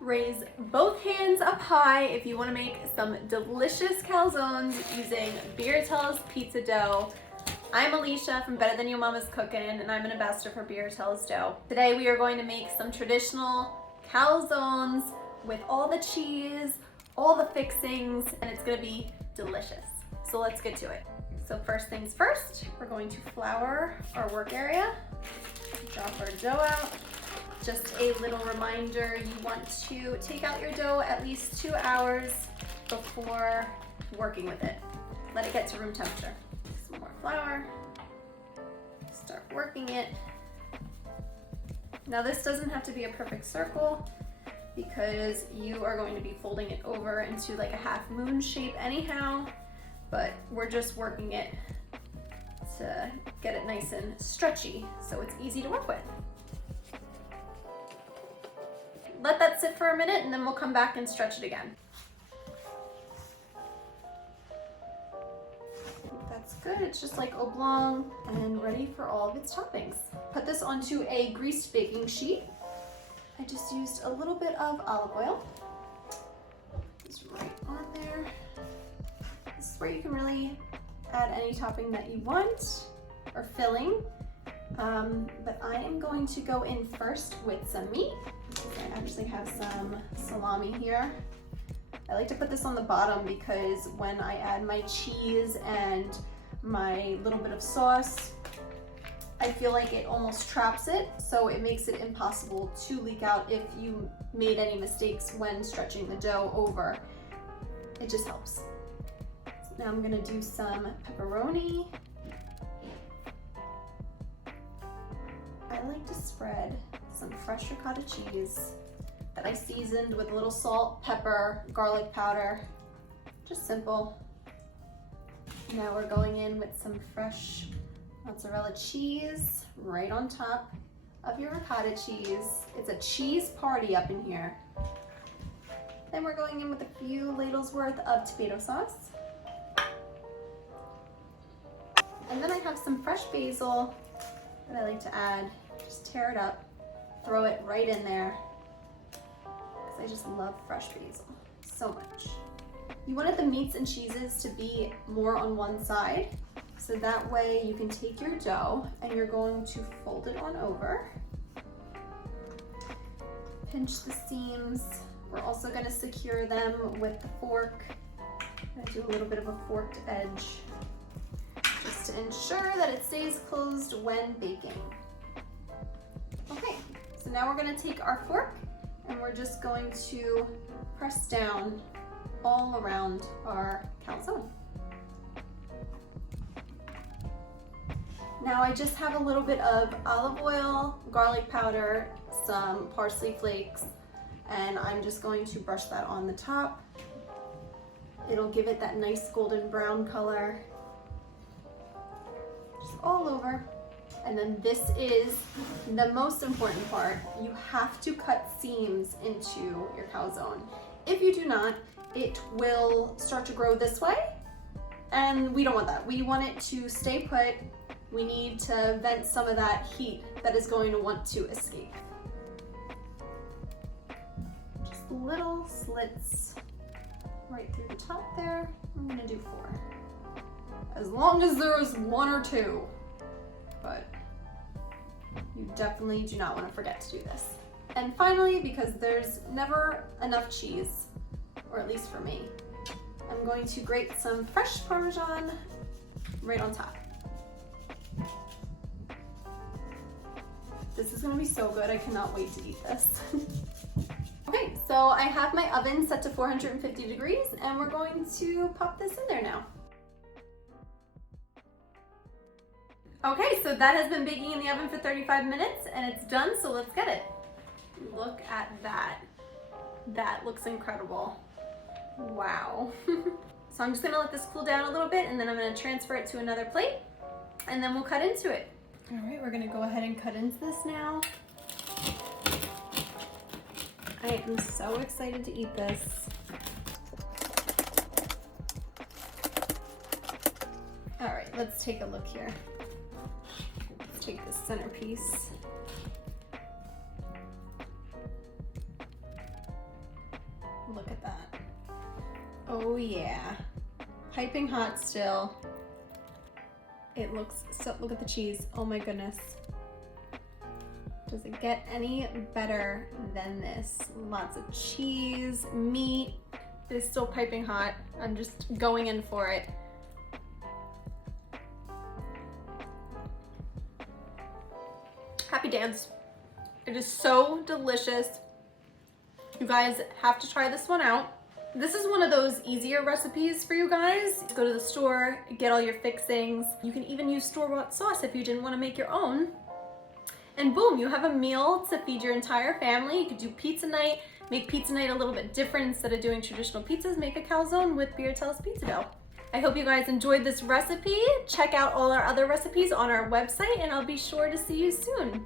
Raise both hands up high if you want to make some delicious calzones using Beartell's pizza dough. I'm Alicia from Better Than Your Mama's Cooking, and I'm an ambassador for Beartell's dough. Today we are going to make some traditional calzones with all the cheese, all the fixings, and it's going to be delicious. So let's get to it. So first things first, we're going to flour our work area, drop our dough out. Just a little reminder, you want to take out your dough at least 2 hours before working with it. Let it get to room temperature. Some more flour, start working it. Now this doesn't have to be a perfect circle because you are going to be folding it over into like a half moon shape anyhow, but we're just working it to get it nice and stretchy so it's easy to work with. Let that sit for a minute and then we'll come back and stretch it again. That's good. It's just like oblong and ready for all of its toppings. Put this onto a greased baking sheet. I just used a little bit of olive oil. Just right on there. This is where you can really add any topping that you want or filling. But I am going to go in first with some meat. I actually have some salami here. I like to put this on the bottom because when I add my cheese and my little bit of sauce, I feel like it almost traps it, so it makes it impossible to leak out if you made any mistakes when stretching the dough over. It just helps. So now I'm gonna do some pepperoni. I like to spread some fresh ricotta cheese that I seasoned with a little salt, pepper, garlic powder, just simple. Now we're going in with some fresh mozzarella cheese right on top of your ricotta cheese. It's a cheese party up in here. Then we're going in with a few ladles worth of tomato sauce. And then I have some fresh basil that I like to add. Just tear it up, throw it right in there, because I just love fresh basil so much. You wanted the meats and cheeses to be more on one side, so that way you can take your dough and you're going to fold it on over. Pinch the seams. We're also going to secure them with the fork. I'm going to do a little bit of a forked edge, just to ensure that it stays closed when baking. Okay, so now we're going to take our fork and we're just going to press down all around our calzone. Now I just have a little bit of olive oil, garlic powder, some parsley flakes, and I'm just going to brush that on the top. It'll give it that nice golden brown color, just all over. And then this is the most important part. You have to cut seams into your calzone. If you do not, it will start to grow this way, and we don't want that. We want it to stay put. We need to vent some of that heat that is going to want to escape. Just little slits right through the top there. I'm gonna do 4. As long as there's 1 or 2, but you definitely do not want to forget to do this. And finally, because there's never enough cheese, or at least for me, I'm going to grate some fresh Parmesan right on top. This is going to be so good. I cannot wait to eat this. Okay, so I have my oven set to 450 degrees and we're going to pop this in there now. Okay, so that has been baking in the oven for 35 minutes and it's done, so let's get it. Look at that. That looks incredible. Wow. So I'm just gonna let this cool down a little bit and then I'm gonna transfer it to another plate and then we'll cut into it. All right, we're gonna go ahead and cut into this now. I am so excited to eat this. All right, let's take a look here. Let's take this centerpiece. look at that. Oh yeah. Piping hot still. It looks so, look at the cheese. Oh my goodness. Does it get any better than this? Lots of cheese, meat. It is still piping hot. I'm just going in for it. Happy dance. It is so delicious. You guys have to try this one out. This is one of those easier recipes for you guys. Go to the store, get all your fixings. You can even use store-bought sauce if you didn't want to make your own. And boom, you have a meal to feed your entire family. You could do pizza night, make pizza night a little bit different. Instead of doing traditional pizzas, make a calzone with Beartails pizza dough. I hope you guys enjoyed this recipe. Check out all our other recipes on our website, and I'll be sure to see you soon.